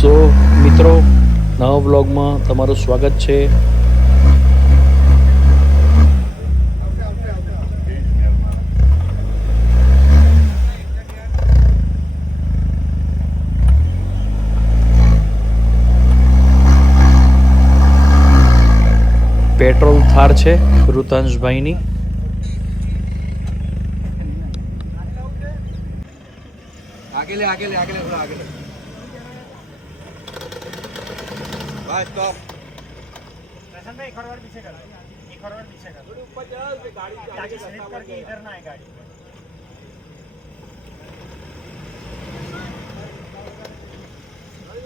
સો મિત્રો, નવા વ્લોગમાં તમારું સ્વાગત છે. પેટ્રોલ થાર છે ઋતાંશભાઈની. आगे ले थोड़ा आगे ले बस स्टॉप प्रशांत भाई एक और पीछे कर थोड़ी ऊपर चल पे गाड़ी ताकि स्लिप करके इधर ना आए गाड़ी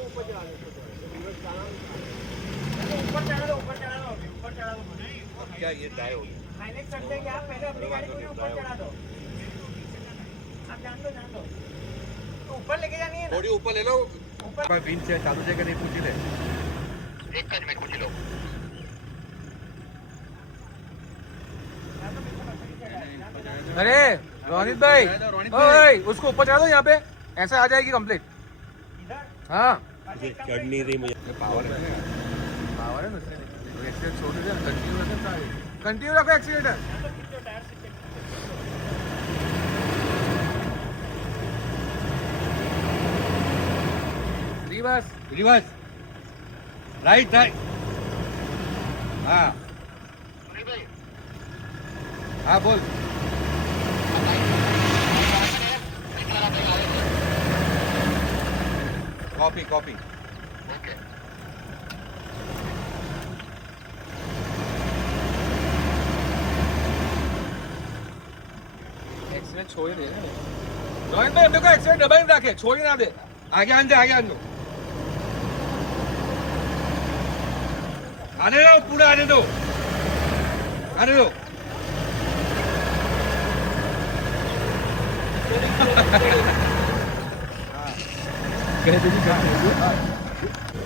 ऊपर चढ़ा दो क्या ये टायर हो हाईलाइट कर देंगे आप पहले अपनी गाड़ी को ऊपर चढ़ा दो आप जान दो ऊपर लेके जानी है थोड़ी ऊपर ले लो ऊपर व्हील से चालू છે કે નહીં પૂછી લે એક જ મિનિટ પૂછી લો अरे रोनित भाई ओए उसको ऊपर चढ़ा दो यहाँ पे ऐसा आ जाएगी कंप्लीट. हाँ चढ़ नहीं रही मुझे पावर है पावर है ना एक्सीडेंट छोड़ दे कंटिन्यू रखो एक्सीलेटर. रिवर्स रिवर्स राइट हाँ हाँ बोल कॉपी ओके एक्सीडेंट छोड़ ही दे रोहित भाई अपने को एक्सीडेंट दबाई रखे छोड़ ही ना दे. आगे आने दो आने दो पूरा आने दो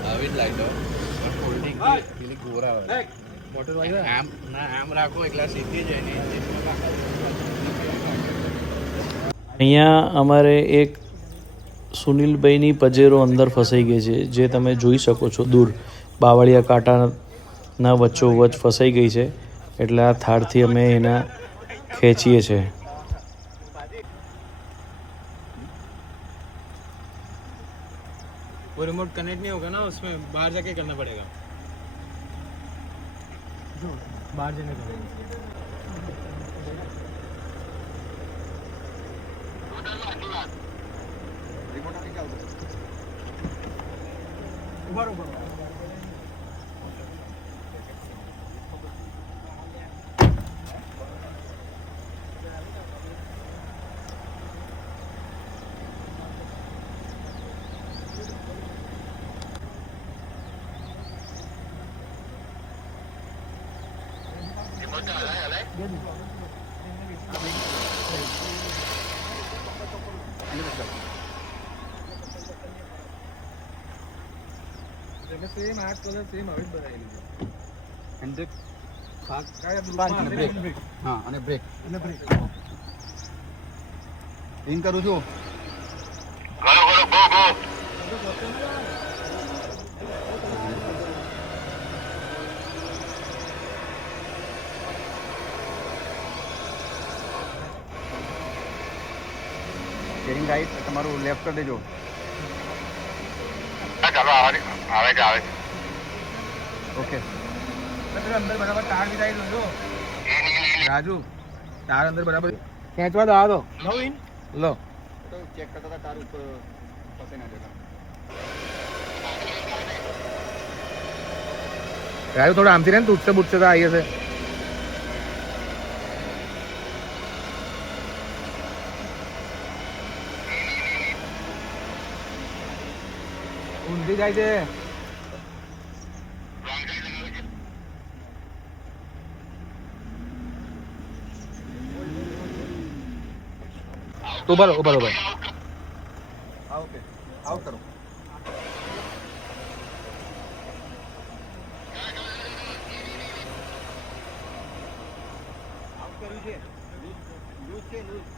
આવી જ લાઈટો ફોલ્ડિંગ પેલી ગોરા હોય મોટર વાળી આમ રાખો એકલા સીધી જ એની અહીંયા અમારે એક સુનિલભાઈની પજેરો અંદર ફસાઈ ગઈ છે, જે તમે જોઈ શકો છો દૂર બાવળિયા કાંટાના વચ્ચોવચ્ચ ફસાઈ ગઈ છે. એટલે આ થાળથી અમે એના ખેંચીએ છીએ. वो रिमोट कनेक्ट नहीं होगा ना उसमें बाहर जाके करना पड़ेगा बाहर जाने पड़ेगा सेम आठ कलर सेम હવે જ બનાવેલી છે. અને काय બ્રેક હા અને બ્રેક इन करू છું સ્ટીરિંગ રાઈટ તમારું લેફ્ટ કરી દેજો. ચાલો આવે છે ओके अंदर बराबर तार भी राइट लो राजू तार अंदर बराबर खेचवा दो आ दो लो तो चेक करता था तार ऊपर फंसे ना देगा राजू थोड़ा आमती रहे टूटते बुटते था आइए से ઊંધી જાય છે. ઉભા ओके आउट करो આઉટ કર્યું છે લૂઝ છે લૂઝ